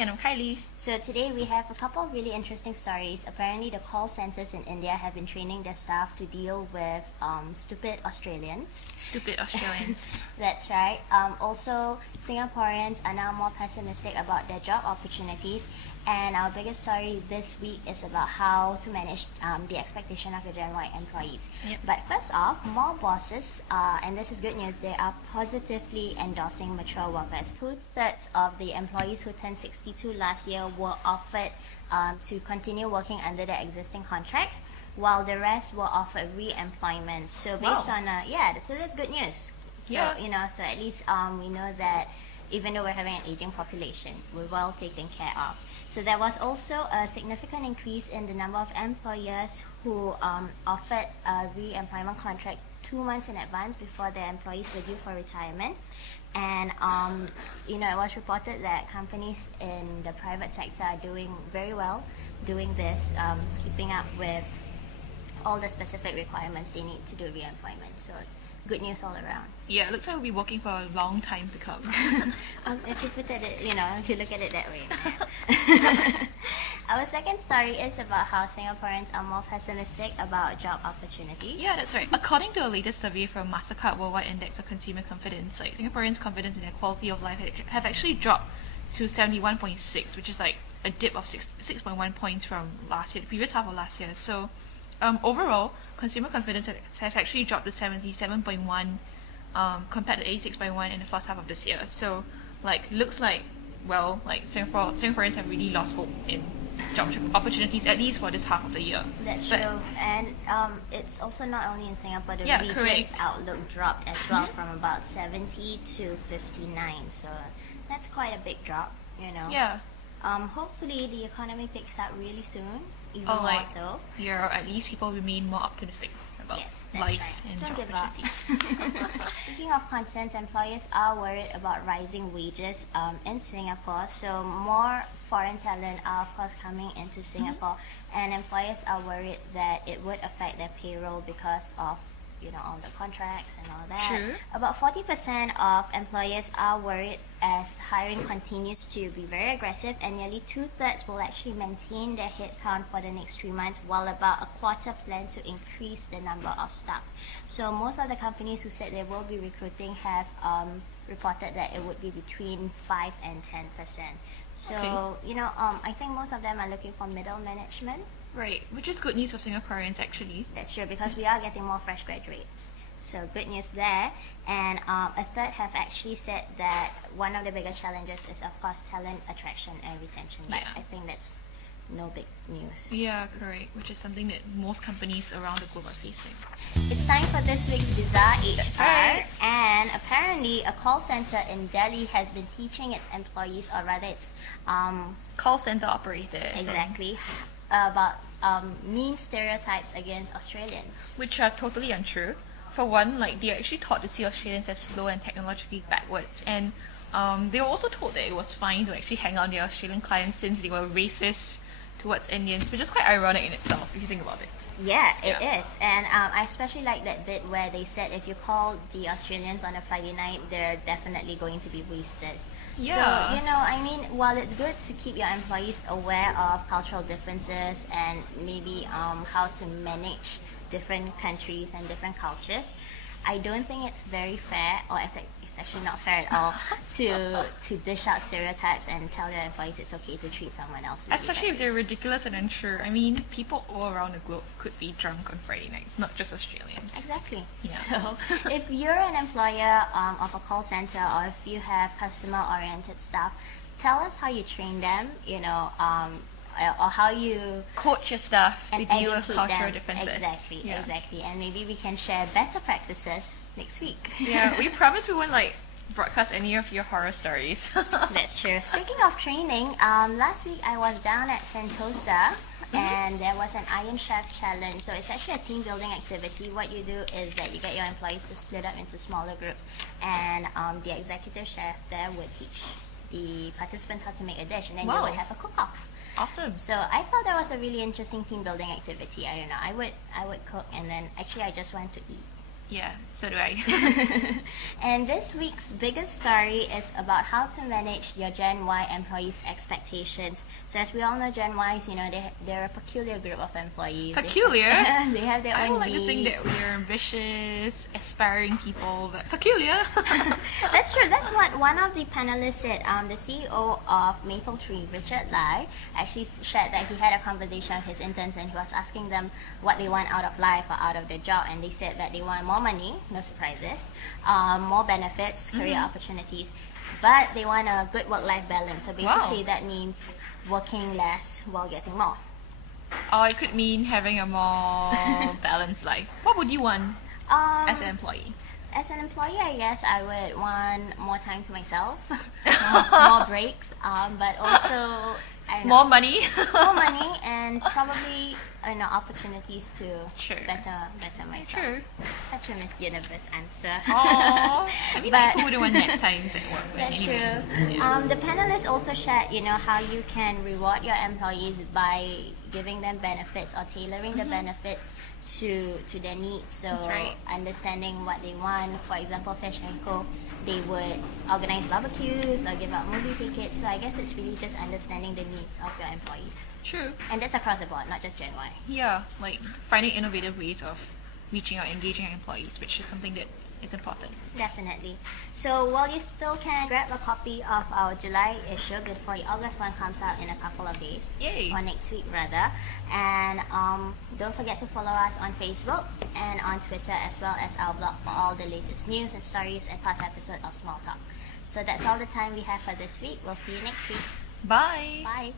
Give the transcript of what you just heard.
And I'm Kylie. So today we have a couple of really interesting stories. Apparently the call centers in India have been training their staff to deal with stupid Australians. Stupid Australians. That's right. Also, Singaporeans are now more pessimistic about their job opportunities. And our biggest story this week is about how to manage the expectation of the Gen Y employees. Yep. But first off, more bosses, and this is good news, they are positively endorsing mature workers. 2/3 of the employees who turned 62 last year were offered to continue working under their existing contracts, while the rest were offered re-employment. So based on, so that's good news. So, so at least we know that even though we're having an aging population, we're well taken care of. So there was also a significant increase in the number of employers who offered a re-employment contract 2 months in advance before their employees were due for retirement. And it was reported that companies in the private sector are doing very well doing this, keeping up with all the specific requirements they need to do re-employment. So good news all around. Yeah, it looks like we'll be working for a long time to come. If you put it, if you look at it that way. Our second story is about how Singaporeans are more pessimistic about job opportunities. Yeah, that's right. According to a latest survey from Mastercard Worldwide Index of Consumer Confidence, Singaporeans' confidence in their quality of life have actually dropped to 71.6, which is like a dip of 6.1 points from last year, the previous half of last year. So overall, consumer confidence has actually dropped to 77.1 compared to 86.1 in the first half of this year. So looks like Singaporeans have really lost hope in job opportunities, at least for this half of the year. That's true. And it's also not only in Singapore, the region's correct. outlook dropped as well from about 70 to 59. So that's quite a big drop, Yeah. Hopefully the economy picks up really soon, even Or more so. Yeah, or at least people remain more optimistic about Yes, that's life right. and Don't job give up. opportunities. Speaking of concerns, employers are worried about rising wages in Singapore. So more foreign talent are of course coming into Singapore, and employers are worried that it would affect their payroll because of all the contracts and all that. True. About 40% of employers are worried as hiring continues to be very aggressive, and nearly 2/3 will actually maintain their headcount for the next 3 months, while about a quarter plan to increase the number of staff. So most of the companies who said they will be recruiting have reported that it would be between 5 and 10%. So, I think most of them are looking for middle management. Right, which is good news for Singaporeans actually. That's true, because we are getting more fresh graduates. So good news there. And a third have actually said that one of the biggest challenges is, of course, talent attraction and retention. But I think that's no big news. Yeah, correct. Which is something that most companies around the globe are facing. It's time for this week's Bizarre HR. That's right. And apparently a call center in Delhi has been teaching its employees, or rather its Call center operators. exactly, about mean stereotypes against Australians. Which are totally untrue. For one, they are actually taught to see Australians as slow and technologically backwards, and they were also told that it was fine to actually hang out with their Australian clients since they were racist towards Indians, which is quite ironic in itself if you think about it. Yeah, it is. And I especially like that bit where they said if you call the Australians on a Friday night, they're definitely going to be wasted. Yeah. So, while it's good to keep your employees aware of cultural differences and maybe how to manage different countries and different cultures, I don't think it's very fair, or it's actually not fair at all, to dish out stereotypes and tell your employees it's okay to treat someone else really Especially if badly. they're ridiculous and untrue. I mean, people all around the globe could be drunk on Friday nights, not just Australians. Exactly. Yeah. So, if you're an employer of a call center, or if you have customer-oriented staff, tell us how you train them, or how you Coach your staff to and deal with educate cultural them. differences. Exactly. And maybe we can share better practices next week. Yeah, we promise we won't broadcast any of your horror stories. That's true. Speaking of training, last week I was down at Sentosa, and there was an Iron Chef challenge. So it's actually a team building activity. What you do is that you get your employees to split up into smaller groups, and the executive chef there would teach the participants how to make a dish, and then you Wow. would have a cook-off. Awesome. So I thought that was a really interesting team building activity. I don't know. I would cook, and then actually I just went to eat. Yeah, so do I. And this week's biggest story is about how to manage your Gen Y employees' expectations. So as we all know, Gen Ys, they're a peculiar group of employees. Peculiar? They have their I own would like to think needs. that we're ambitious, aspiring people, but peculiar. That's true. That's what one of the panelists said. The CEO of Mapletree, Richard Lai, actually shared that he had a conversation with his interns and he was asking them what they want out of life or out of their job, and they said that they want more money, no surprises, more benefits, career opportunities, but they want a good work-life balance. So basically, that means working less while getting more. Or it could mean having a more balanced life. What would you want as an employee? As an employee, I guess I would want more time to myself, more breaks, but also I don't know, More money? more money, and probably opportunities to Sure. better myself. True. Such a Miss Universe answer. Aww. I mean, like, But- who wouldn't want nap times at work? But That's anyways, true. yeah. The panelists also shared, how you can reward your employees by giving them benefits or tailoring the benefits to their needs. So That's right. understanding what they want. For example, Fish and Co, they would organize barbecues or give out movie tickets. So I guess it's really just understanding the needs of your employees. True. And that's across the board, not just Gen Y. Yeah, like finding innovative ways of reaching out, engaging our employees, which is something that is important. Definitely. So while you still can grab a copy of our July issue before the August one comes out in a couple of days. Yay. Or next week rather. And don't forget to follow us on Facebook and on Twitter, as well as our blog for all the latest news and stories and past episodes of Small Talk. So that's all the time we have for this week. We'll see you next week. Bye. Bye.